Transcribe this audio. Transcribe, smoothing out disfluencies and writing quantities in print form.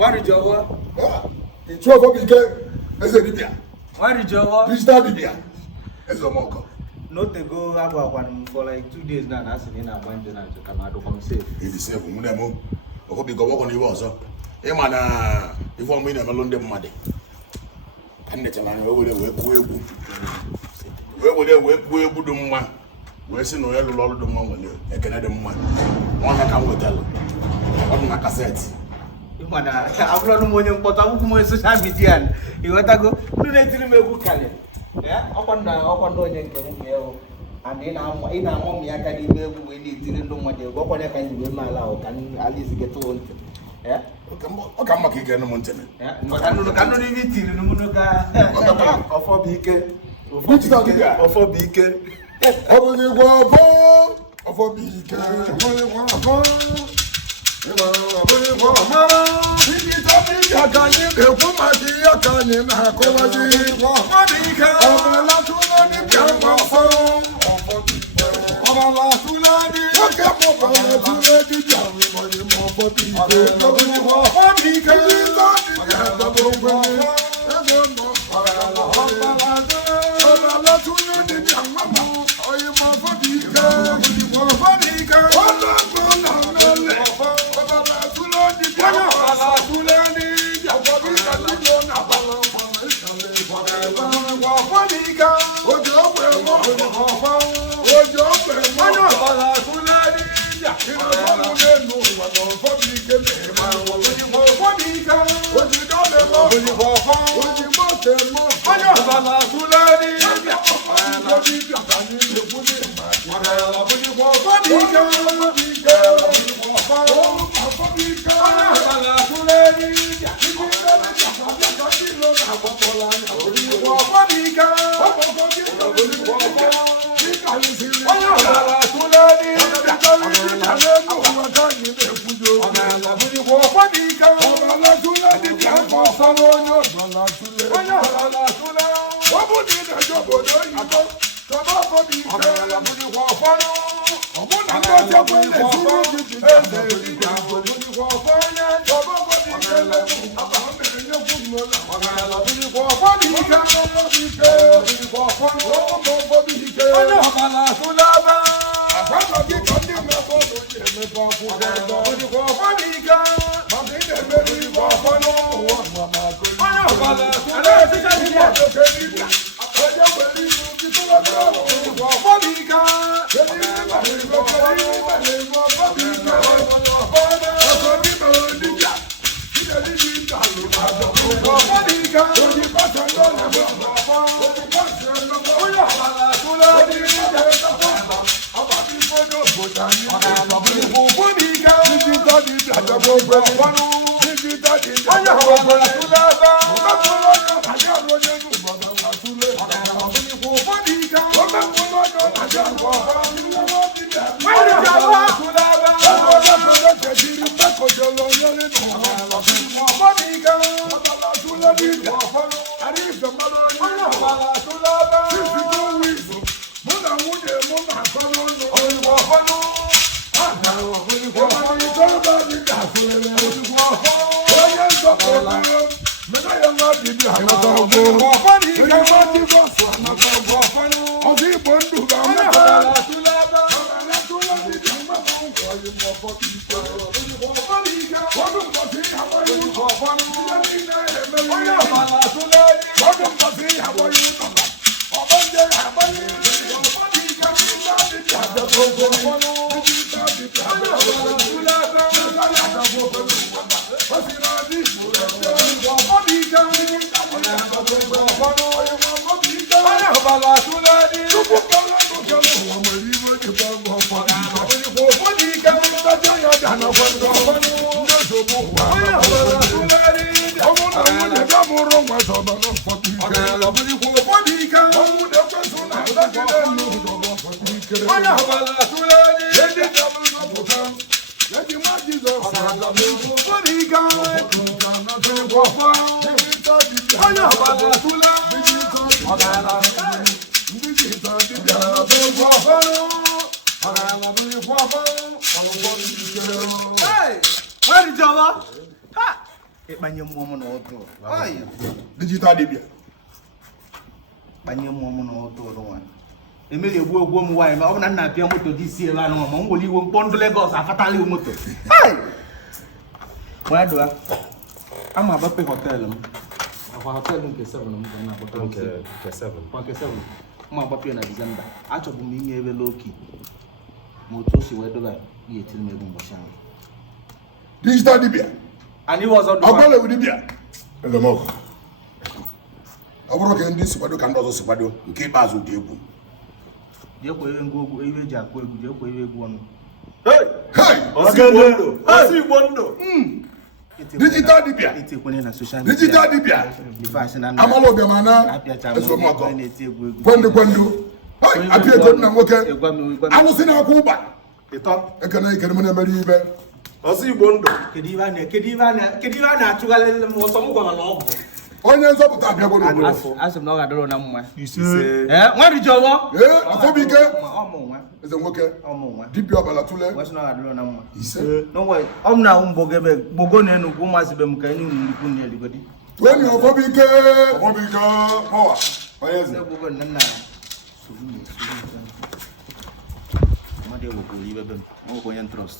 Wari Jawa. The 12 of Ike is a Libya. Wari Jawa. Crystal Libya. As a monk. Not to go about one for like 2 days now. That's in our mind to come out of safe. It is safe. Munamo. I hope you go walk on the walls. Emana, if one minute alone the money. And the man where would we do one? We're seeing no yellow lord of the moment. A Canadian one. One I can tell. One my cassette. Mana abro no monyo mpota buku mo social media iwata go do na tiri me buka le okwanda onye nke mu ye and ina mo mi aka ni be bu we ni tiri ndo mo de go kwanya kan ni be mala o kan alizi get on o kan maka ike no mo ntene kan no ni tiri no mu ka ofo bi ike ofo bi ike oboni gwo ofo bi ike ịkpanye mmụọ m n'ọtụ digital dibia kpanye mmụọ m n'ọtụ nwa emeli egbu egwu m nwaanyị ma ọ bụ na nna apịa moto gị si ebe anụ ma m nwere iwe mkpọ ndụ Lagos afatala iwu moto nwere dụa ama agbape họteelụ m akwa họteelụ nke 7 m ga na-akpọta nke 7 ma agbapụ na Disemba achọbụ m inye ebe loki ma otu o si wee doba ihe etiri m egwu mbọchị ahụ digital dibia and iwe ọzọ ọgbọla ewu dibia elemọkụ ọ bụrụ ka ndị sikwado ka ndị ọzọ sikwado nke ikpeazụ dị egwu jekwa iwe ngwa iwe eji akụ egwu jekwa iwe egwu ọnụ Osi Igbo ndụ digital dibia etekwenye na social media digital dibia amala obiamana ezomọkọ kwendu apịa ego nna nwoke alụsị na-akwụ ụba ekene m na-emere ibe Osi Igbo ndụ kedu ibe a na-achụgharị m ọsọ m gwara na ọgwụ onye nzọpụta abịagoro asị m na ọ ga-adọrọ na mma nwa dị jọwọ afọbike eze nwoke dibịa ọbala tụle ise ọ m na-ahụ mgbogo na enugwu ụmụazị be m ka enyi m ikwu na eligodi tueni ọfọbike ọwa onye eze mmadụ ewepụrụ ibe be m onye trọst